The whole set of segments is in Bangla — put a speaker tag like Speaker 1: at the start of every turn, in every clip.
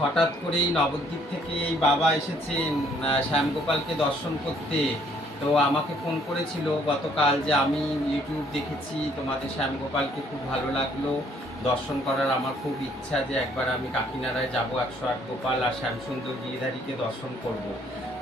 Speaker 1: হঠাৎ করেই নবদ্বীপ থেকে এই বাবা এসেছেন শ্যামগোপালকে দর্শন করতে। তো আমাকে ফোন করেছিল গতকাল যে আমি ইউটিউব দেখেছি, তোমাদের শ্যামগোপালকে খুব ভালো লাগল। দর্শন করার আমার খুব ইচ্ছা যে একবার আমি কাকিনাড়ায় যাব, একশো আট গোপাল আর শ্যামসুন্দর গিরিধারীকে দর্শন করব।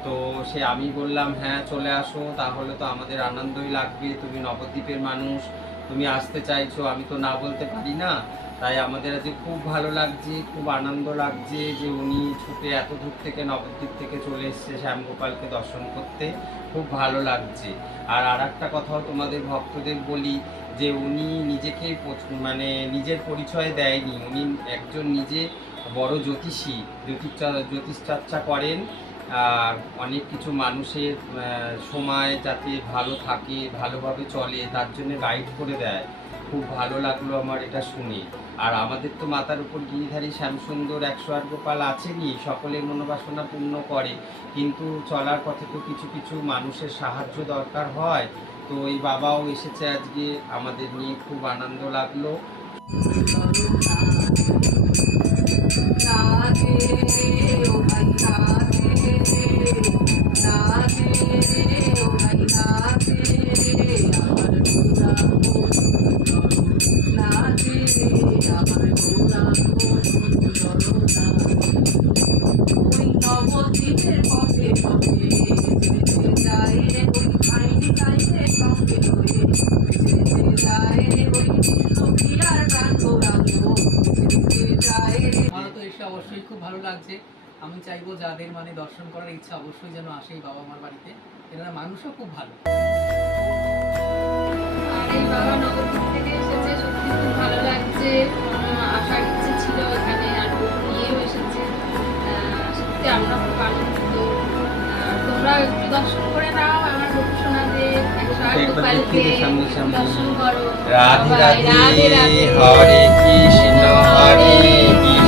Speaker 1: তো সে আমি বললাম হ্যাঁ চলে আসো, তাহলে তো আমাদের আনন্দই লাগবে। তুমি নবদ্বীপের মানুষ, তুমি আসতে চাইছো, আমি তো না বলতে পারি না। তাই আমাদের আজকে খুব ভালো লাগছে, খুব আনন্দ লাগছে যে উনি ছুটে এত দূর থেকে নবদ্বীপ থেকে চলে এসছে শ্যামগোপালকে দর্শন করতে। খুব ভালো লাগছে। আর আর একটা কথাও তোমাদের ভক্তদের বলি যে উনি নিজেকে মানে নিজের পরিচয় দেয়নি। উনি একজন নিজে বড় জ্যোতিষী জ্যোতিষ জ্যোতিষ চর্চা করেন। আর অনেক কিছু মানুষের সময় যাতে ভালো থাকে, ভালোভাবে চলে, তার জন্য গাইড করে দেয়। খুব ভালো লাগল আমার এটা শুনে। আর আমাদের তো মাথার উপর গিরিধারী শ্যামসুন্দর, একশো আট গোপাল আছেনই সকলের মনোবাসনা পূর্ণ করে। কিন্তু চলার পথে তো কিছু কিছু মানুষের সাহায্য দরকার হয়। তো এই বাবাও এসেছে আজকে, আমাদের নিয়ে খুব আনন্দ লাগল।
Speaker 2: লাগছে। আমি চাইব যাদের মানে দর্শন করার ইচ্ছা অবশ্যই যেন আসে এই বাবা মার বাড়িতে। এনারা মানুষও খুব ভালো।
Speaker 3: আর এই বাবা নবদ্বীপ থেকে এসেছে সত্যি খুব ভালো লাগছে। আসার ইচ্ছে ছিল এখানে আর নিয়েও এসেছে। সত্যি আমরা খুব আনন্দিত। তোমরা একটু দর্শন করে নাও আমার। দর্শন করো।
Speaker 1: রাধে রাধে হরে কৃষ্ণ হরে কৃষ্ণ।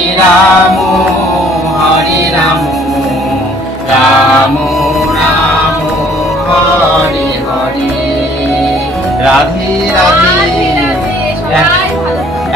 Speaker 1: রাধে রাধে।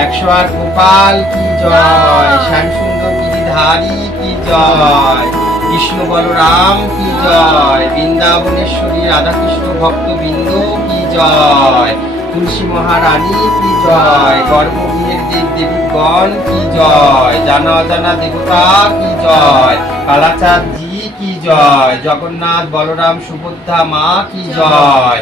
Speaker 1: একশো আট গোপাল কি জয়? শ্যাম সুন্দর গিরিধারী কি জয়? কৃষ্ণ বলরাম কি জয়? বৃন্দাবনেশ্বরী রাধাকৃষ্ণ ভক্তবৃন্দ কি জয়? তুলসী মহারানী কি জয়? গর্ভগৃহের দেব দেবীগণ কি জয়? জানা অজানা দেবতা কি জয়? কালাচাঁদ জি কি জয়? জগন্নাথ বলরাম সুভদ্রা মা কি জয়?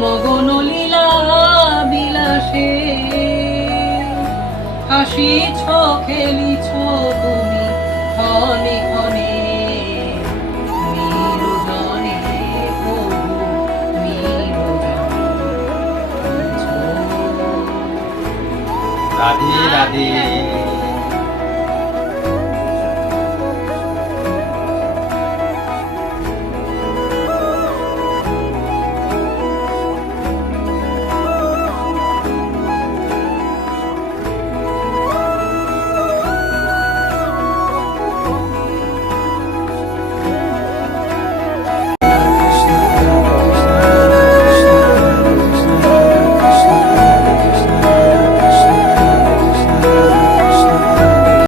Speaker 2: মগন লীলা বিলাসে। হাসিছ খেলিছ তুমি ক্ষণে ক্ষণে।
Speaker 1: রাধে রাধে।